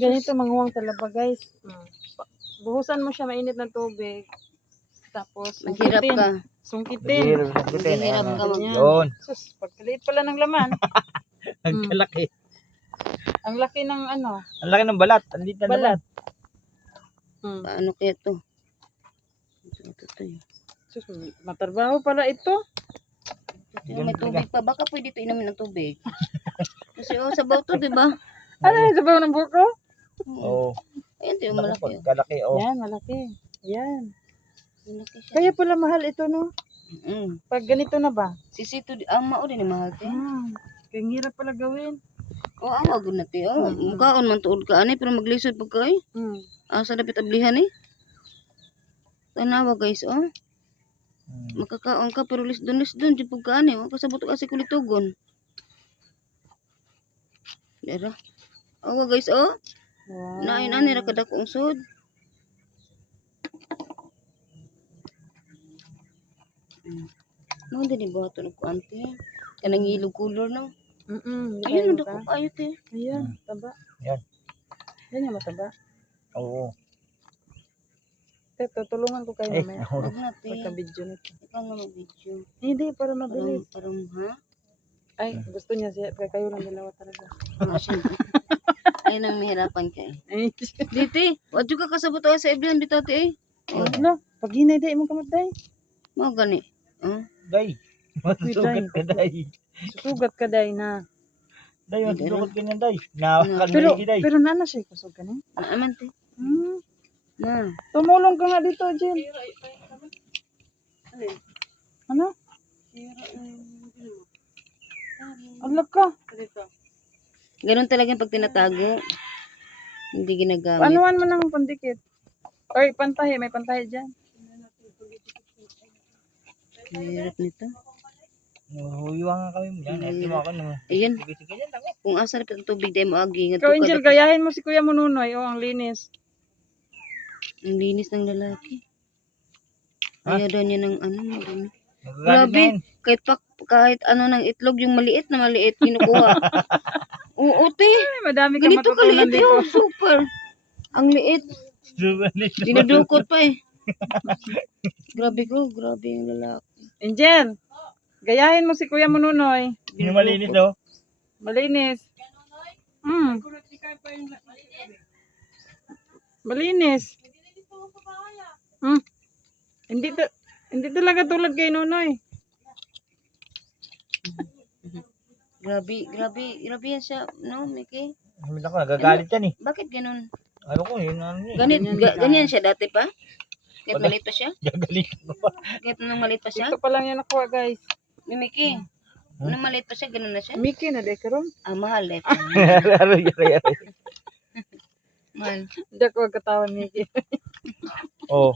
Ganito manguwang talaba guys. Buhusan mo siya mainit na tubig. Tapos Maghirap ka. Sungkitin. Maghirap ka Yun. Sus, pagkaliit pala ng laman. Ang kalaki. Ang laki ng ano, Ang laki ng balat. Ang liit na naman. balat. Paano kaya to? Ito eh. Sus, matrabaho pala ito. Ito, may tubig pa. Baka pwede ito inumin ng tubig. Kasi sabaw to, di ba? Ano yung sabaw ng buko? Oo. Ayan, ito yung malaki. Kalaki, oh. Yan, malaki. Yan. Malaki siya. Kaya pala mahal ito, no? Pag ganito na ba? Sisito, mao din yung mahal te. Kaya hirap pala gawin. Wag na te. Mukhaon man tuod ka ani pero maglisod pag kay. Asa dapat ablihan eh. Tanawa guys, makakaon ka pero lisdon di pag ka ani. Wag kasabot kasi kulitugon. Dera. Guys, Wow. nain ani ra kada kong sud. Mo din ba to ko ante. Kanang yellow color no. Ayun na ko ayot eh. Ayan, taba. Yan. Yan yung mataba. Oo. Teto, tulungan ko kayo mamaya. Wag na te. Pagka-video nito. Ikaw na mag-video. Hindi, para mabilis. Parang ha? Ay, gusto niya siya. Kaya kayo lang dalawa talaga. Ayun ang mahirapan ka eh. Ay, Diti, wag ka kasabot sa Evelyn bitaw ti eh. wala. Pag hinay day, mong kamatay. Mao gani. Day. Masusugat ka, day. Susugat ka day na. Day, masusugat ka niyan, day. Pero, Nakakalmaligi, day. pero nana siya kusog ka na. Aman ti. Na. Tumulong ka nga dito, Jill. Ano? Alak ka. Ganun talaga pag tinatago. Hindi ginagamit. Anuan mo ng pandikit. Oy, pantahe. May pantahe dyan. Hirap nito. Huyuwa nga kami mo yan. Ito mo ako nung Ayan. sige yan lang eh. Kung asa ka tubig dahil mo agi. Ikaw, Angel, gayahin mo si Kuya Mununoy. Oh, ang linis. Ang linis ng lalaki. Ayaw daw niya ng ano. Nagagalit na Grabe. yun. Kahit ano ng itlog yung maliit na maliit kinukuha. Oo, te. Ay, madami ka Ganito matutunan kaliit dito. yun. Super. Ang liit. Dinudukot pa eh. Grabe yung lalaki. Angel, gayahin mo si Kuya Mununoy. Hindi malinis, oh. Malinis. Malinis. Hindi talaga tulad kay Nunoy. Grabe yan siya, no, Mickey? Sabi ako, nagagalit yan eh. Bakit ganun? Ano ko, yun ano eh. Ganyan siya dati pa? Kahit maliit pa siya? Gagalit ko pa. Kahit nung maliit pa siya? Ito pa lang yan nakuha, guys. Mickey, nung maliit pa siya, ganun na siya? Mickey na de karon. Mahal eh. Yari. Mahal. Hindi ako katawan Mickey. Oh.